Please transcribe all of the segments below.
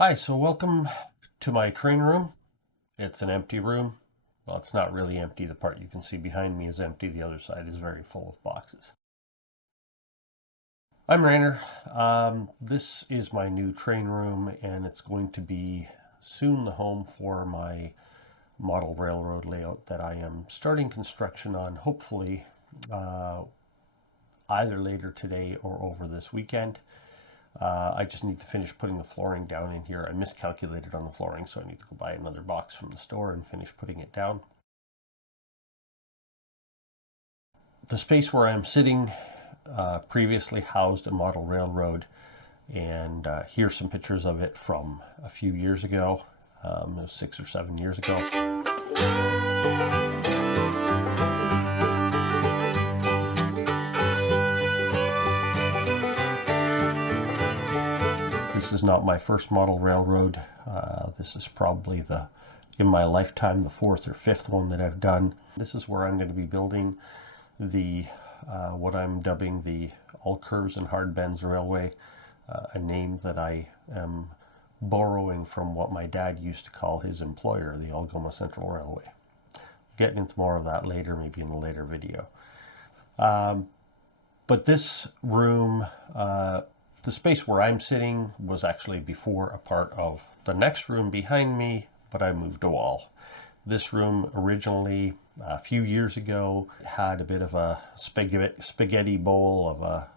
Hi, so welcome to my train room. It's an empty room. Well, it's not really empty. The part you can see behind me is empty. The other side is very full of boxes. I'm Rainer. This is my new train room, and it's going to be soon the home for my model railroad layout that I am starting construction on, hopefully either later today or over this weekend. I just need to finish putting the flooring down in here. I miscalculated on the flooring, so I need to go buy another box from the store and finish putting it down. The space where I'm sitting previously housed a model railroad, and here's some pictures of it from a few years ago. It was 6 or 7 years ago. This is not my first model railroad. This is probably in my lifetime, the fourth or fifth one that I've done. This is where I'm going to be building the what I'm dubbing the All Curves and Hard Bends Railway, a name that I am borrowing from what my dad used to call his employer, the Algoma Central Railway. Get into more of that later, maybe in a later video. But this room, the space where I'm sitting was actually before a part of the next room behind me, but I moved a wall. This room originally, a few years ago, had a bit of a spaghetti bowl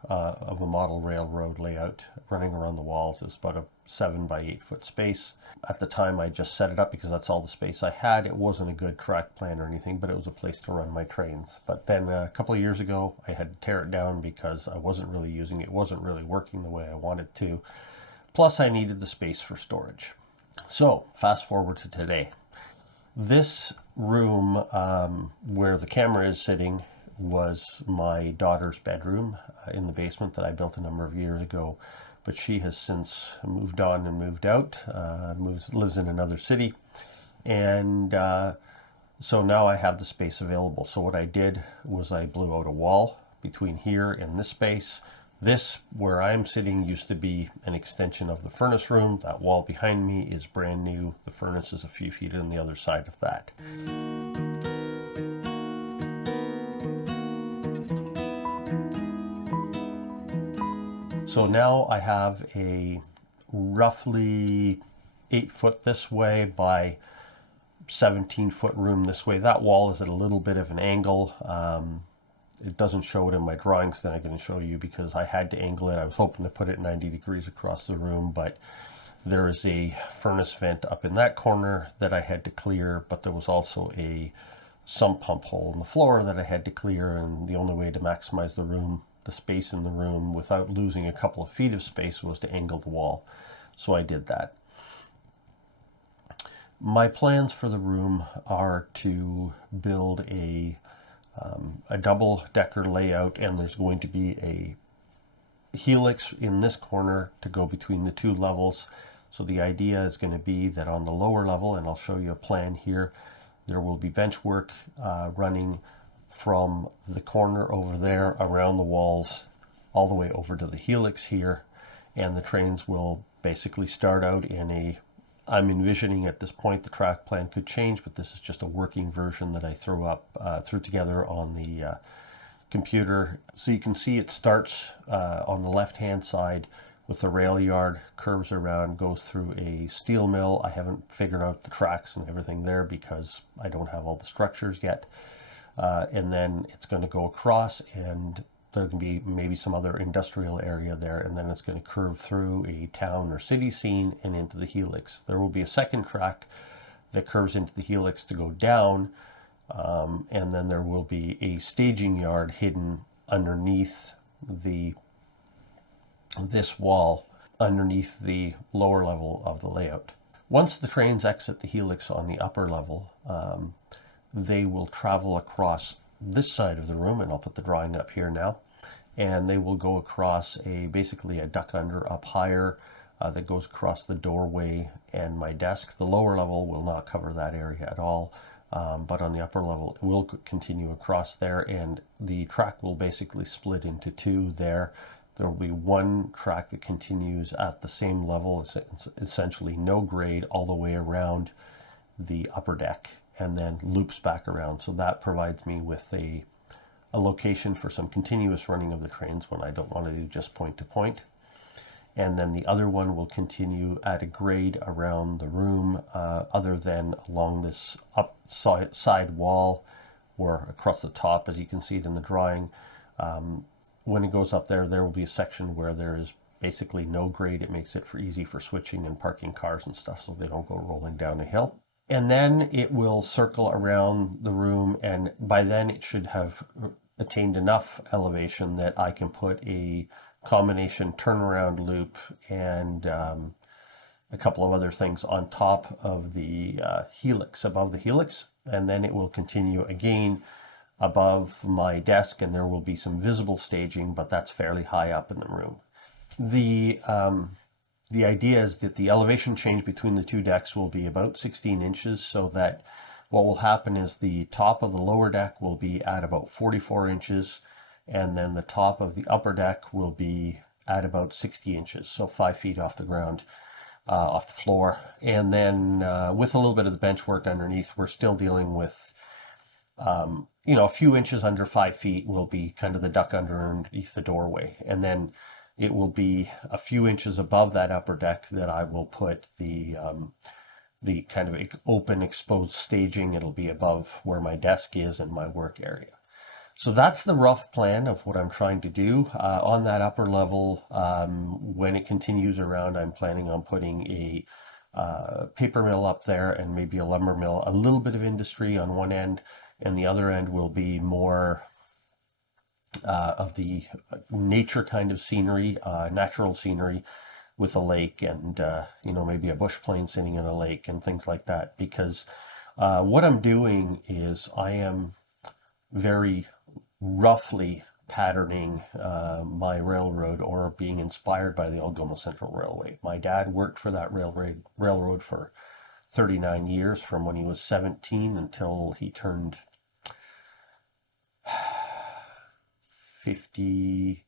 of a model railroad layout running around the walls. It was about a 7 by 8 foot space. At the time, I just set it up because that's all the space I had. It wasn't a good track plan or anything, but it was a place to run my trains. But then a couple of years ago, I had to tear it down because I wasn't really using it. It wasn't really working the way I wanted to. Plus, I needed the space for storage. So, fast forward to today. This room where the camera is sitting was my daughter's bedroom in the basement that I built a number of years ago, but she has since moved on and moved out, lives in another city, and so now I have the space available. So what I did was I blew out a wall between here and this space. This, where I'm sitting, used to be an extension of the furnace room. That wall behind me is brand new. The furnace is a few feet on the other side of that. So now I have a roughly 8 foot this way by 17-foot room this way. That wall is at a little bit of an angle. It doesn't show it in my drawings that I'm going to show you because I had to angle it. I was hoping to put it 90 degrees across the room, but there is a furnace vent up in that corner that I had to clear, but there was also a sump pump hole in the floor that I had to clear, and the only way to maximize the space in the room without losing a couple of feet of space was to angle the wall. So I did that. My plans for the room are to build a double-decker layout, and there's going to be a helix in this corner to go between the two levels. So the idea is going to be that on the lower level, and I'll show you a plan here, there will be bench work running from the corner over there around the walls all the way over to the helix here, and the trains will basically start out in I'm envisioning at this point the track plan could change, but this is just a working version that I threw together on the computer. So you can see it starts on the left-hand side with the rail yard, curves around, goes through a steel mill. I haven't figured out the tracks and everything there because I don't have all the structures yet. And then it's going to go across, and there can be maybe some other industrial area there, and then it's going to curve through a town or city scene and into the helix. There will be a second track that curves into the helix to go down, and then there will be a staging yard hidden underneath this wall, underneath the lower level of the layout. Once the trains exit the helix on the upper level, they will travel across this side of the room, and I'll put the drawing up here now, and they will go across basically a duck under up higher that goes across the doorway and my desk. The lower level will not cover that area at all, but on the upper level it will continue across there, and the track will basically split into two there. There will be one track that continues at the same level, it's essentially no grade all the way around the upper deck, and then loops back around. So that provides me with a location for some continuous running of the trains when I don't want to do just point to point. And then the other one will continue at a grade around the room, other than along this up side wall or across the top, as you can see it in the drawing. When it goes up there, there will be a section where there is basically no grade. It makes it easy for switching and parking cars and stuff so they don't go rolling down a hill. And then it will circle around the room, and by then it should have attained enough elevation that I can put a combination turnaround loop and a couple of other things on top of the helix, above the helix, and then it will continue again above my desk, and there will be some visible staging, but that's fairly high up in the room. The idea is that the elevation change between the two decks will be about 16 inches, so that what will happen is the top of the lower deck will be at about 44 inches, and then the top of the upper deck will be at about 60 inches, so 5 feet off the ground, off the floor. And then with a little bit of the bench work underneath, we're still dealing with, a few inches under 5 feet will be kind of the duck underneath the doorway. And then it will be a few inches above that upper deck that I will put the kind of open exposed staging. It'll be above where my desk is and my work area. So that's the rough plan of what I'm trying to do. On that upper level, when it continues around, I'm planning on putting a paper mill up there and maybe a lumber mill, a little bit of industry on one end, and the other end will be more of the nature kind of scenery, natural scenery with a lake and, maybe a bush plane sitting in a lake and things like that. Because what I'm doing is I am very roughly patterning my railroad, or being inspired by the Algoma Central Railway. My dad worked for that railroad for 39 years, from when he was 17 until he turned 50,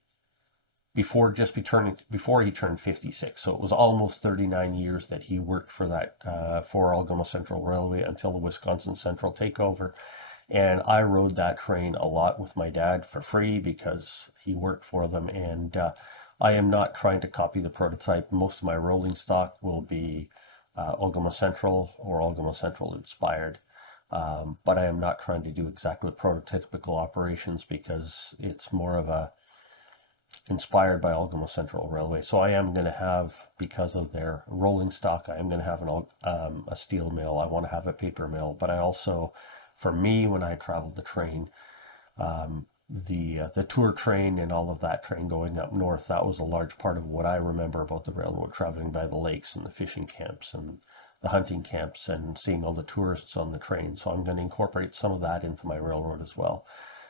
before he turned 56. So it was almost 39 years that he worked for that for Algoma Central Railway until the Wisconsin Central takeover. And I rode that train a lot with my dad for free because he worked for them. And I am not trying to copy the prototype. Most of my rolling stock will be Algoma Central or Algoma Central inspired. But I am not trying to do exactly prototypical operations because it's more of a inspired by Algoma Central Railway. So I am going to have, because of their rolling stock, I am going to have a steel mill. I want to have a paper mill, but I also, for me, when I traveled the train, the tour train and all of that train going up north, that was a large part of what I remember about the railroad, traveling by the lakes and the fishing camps and the hunting camps and seeing all the tourists on the train. So I'm going to incorporate some of that into my railroad as well.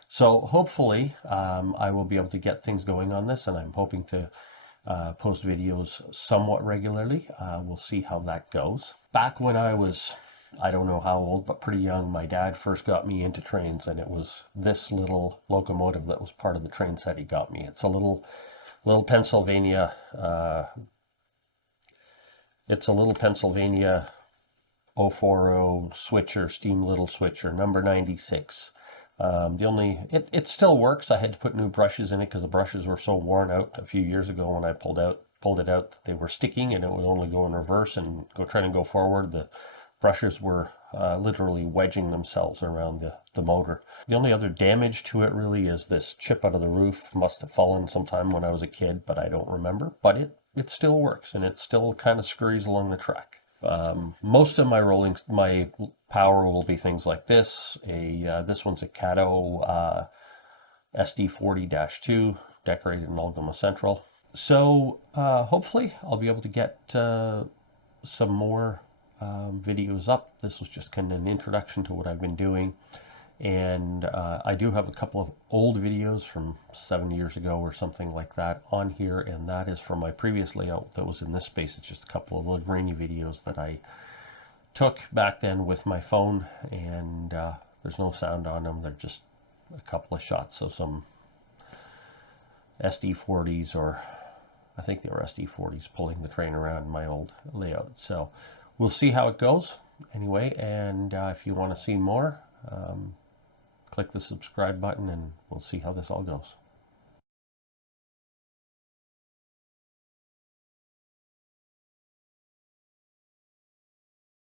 So hopefully I will be able to get things going on this, and I'm hoping to post videos somewhat regularly. We'll see how that goes. Back when I was, I don't know how old, but pretty young, my dad first got me into trains, and it was this little locomotive that was part of the train set he got me. It's a little Pennsylvania, it's a little Pennsylvania 040 switcher, steam little switcher, number 96. It still works. I had to put new brushes in it because the brushes were so worn out a few years ago when I pulled it out. They were sticking, and it would only go in reverse and trying to go forward. The brushes were literally wedging themselves around the motor. The only other damage to it really is this chip out of the roof. Must have fallen sometime when I was a kid, but I don't remember. But it still works, and it still kind of scurries along the track. Most of my power will be things like this. This one's a Cato SD40-2, decorated in Algoma Central. So hopefully I'll be able to get some more videos up. This was just kind of an introduction to what I've been doing. And I do have a couple of old videos from 7 years ago or something like that on here, and that is from my previous layout that was in this space. It's just a couple of little grainy videos that I took back then with my phone, and there's no sound on them. They're just a couple of shots of some SD40s, or I think they were SD40s, pulling the train around my old layout. So we'll see how it goes anyway, and if you want to see more, click the subscribe button and we'll see how this all goes.